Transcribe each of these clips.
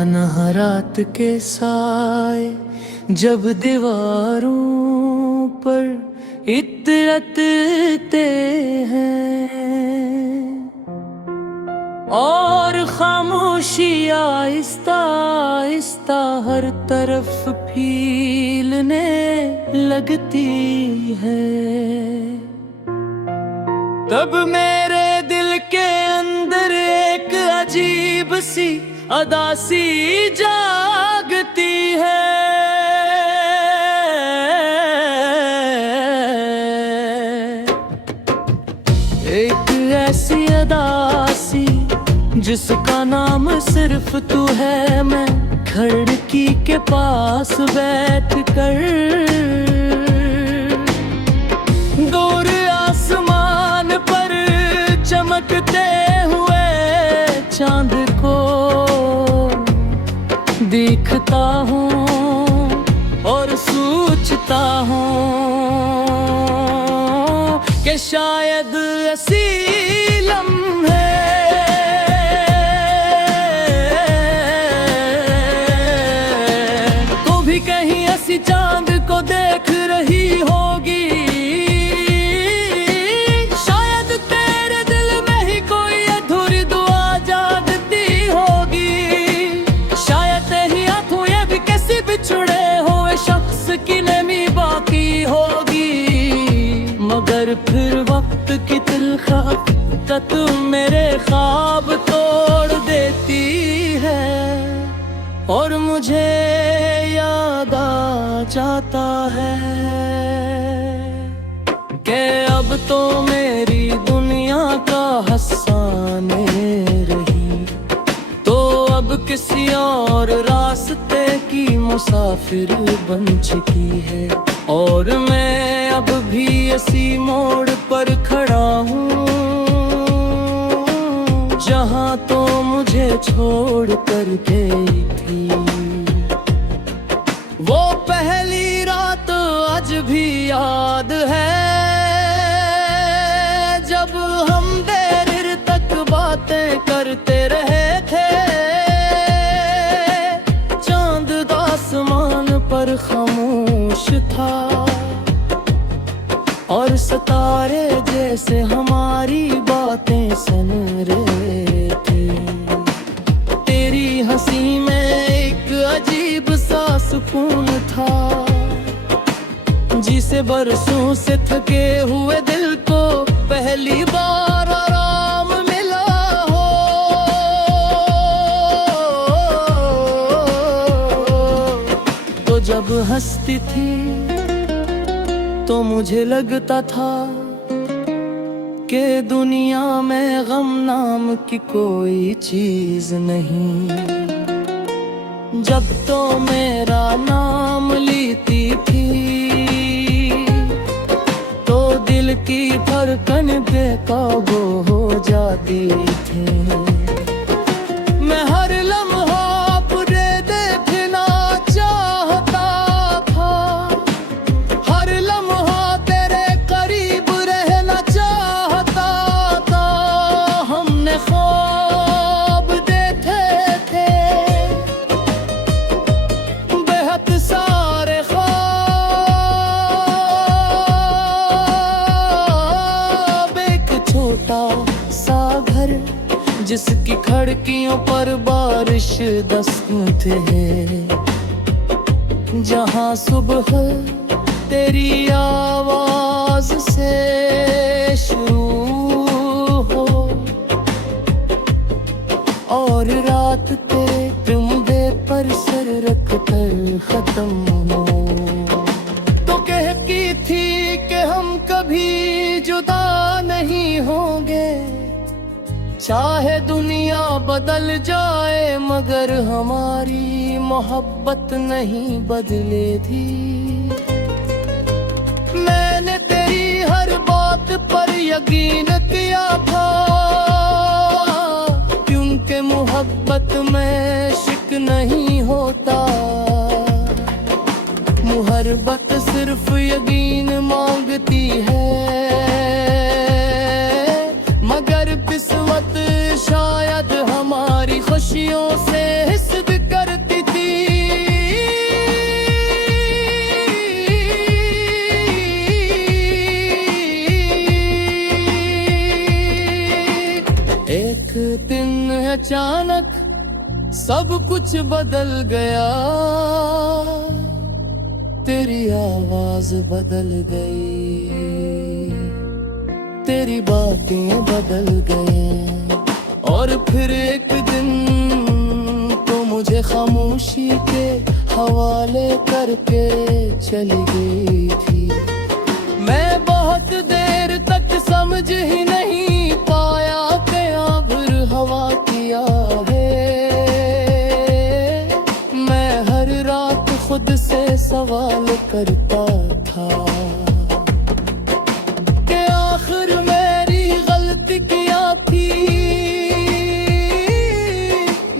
तन्हा रात के साए जब दीवारों पर इतरते हैं और खामोशी आहिस्ता आहिस्ता हर तरफ फीलने लगती है, तब मेरे दिल के अंदर एक अजीब सी अदासी जागती है। एक ऐसी अदासी जिसका नाम सिर्फ तू है। मैं खिड़की के पास बैठ कर दूर आसमान पर चमकते हुए चांद को देखता हूँ और सोचता हूँ कि शायद ऐसी लम्हे तू भी कहीं ऐसी चांद को देख रही होगी। मगर फिर वक्त की तिलखत मेरे ख्वाब तोड़ देती है और मुझे याद आ जाता है कि अब तो मेरी दुनिया का हंसाने रही, तो अब किसी और रास्ते की मुसाफिर बन चुकी है। और मैं अब भी इसी मोड़ पर खड़ा हूँ जहाँ तो मुझे छोड़ कर गई थी। वो पहली रात आज भी याद है जब हम देर तक बातें करते रहे थे। चांद आसमान पर खामोश था और सितारे जैसे हमारी बातें सुन रहे थे। तेरी हंसी में एक अजीब सा सुकून था जिसे बरसों से थके हुए दिल को पहली बार आराम मिला हो। तो जब हंसती थी तो मुझे लगता था कि दुनिया में गम नाम की कोई चीज नहीं। जब तो मेरा नाम लेती थी तो दिल की धड़कन बेकाबू हो जाती थी। मैं हर लम्हा अपने देखना चाहता था, हर लम्हा तेरे करीब रहना चाहता था। हमने ख्वाब देखे थे बेहद सारे ख्वाब, एक छोटा सा घर जिसकी खिड़कियों पर बारिश दस्तक थे, जहाँ सुबह तेरी आवाज से शुरू हो और रात तेरे कंधे पर सर रख कर खत्म हो। तो कहती थी कि हम कभी जुदा नहीं होंगे, चाहे दुनिया बदल जाए मगर हमारी मोहब्बत नहीं बदलेगी। मैंने तेरी हर बात पर यकीन किया था क्योंकि मोहब्बत में शिक नहीं होता। मोहब्बत सिर्फ यकीन मांगती है मगर किस्मत शायद हमारी खुशियों से हिस्सा सब कुछ बदल गया, तेरी आवाज बदल गई, तेरी बातें बदल गए। और फिर एक दिन तो मुझे खामोशी के हवाले करके चली गई थी। मैं बहुत देर तक समझ ही नहीं पाया कि आखिर हवा क्या है। मैं हर रात खुद से सवाल करता था कि आखिर मेरी गलती क्या थी।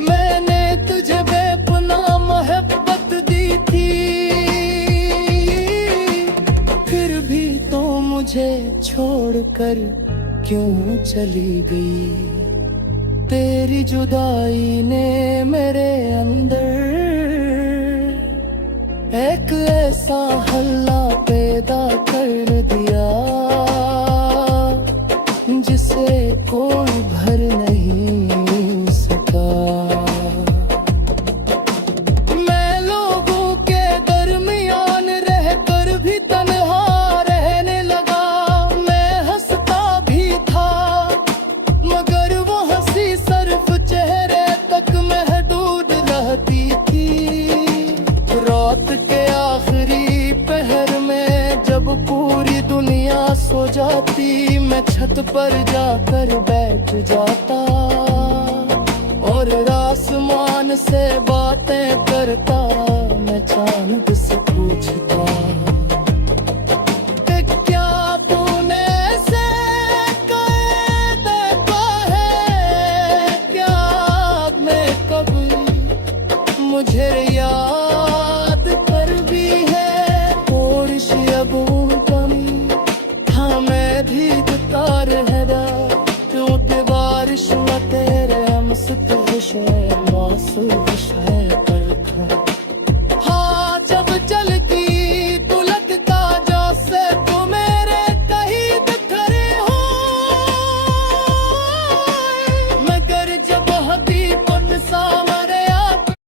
मैंने तुझे बेपनाह मोहब्बत दी थी, फिर भी तो मुझे छोड़कर क्यों चली गई। तेरी जुदाई ने मेरे अंदर एक ऐसा हल्ला पैदा कर दिया जिसे कोई भर नहीं सका। मैं लोगों के दरमियान रहकर भी तन्हा रहने लगा। मैं हंसता भी था मगर वो हंसी सिर्फ चेहरे तक महदूद रहती थी। रात के आखिरी पहर में जब पूरी दुनिया सो जाती, मैं छत पर जाकर बैठ जाता और आसमान से बातें करता। मैं चांद से पूछता कि क्या तूने ऐसे कहे देखा है क्या? मैं कभी मुझे याद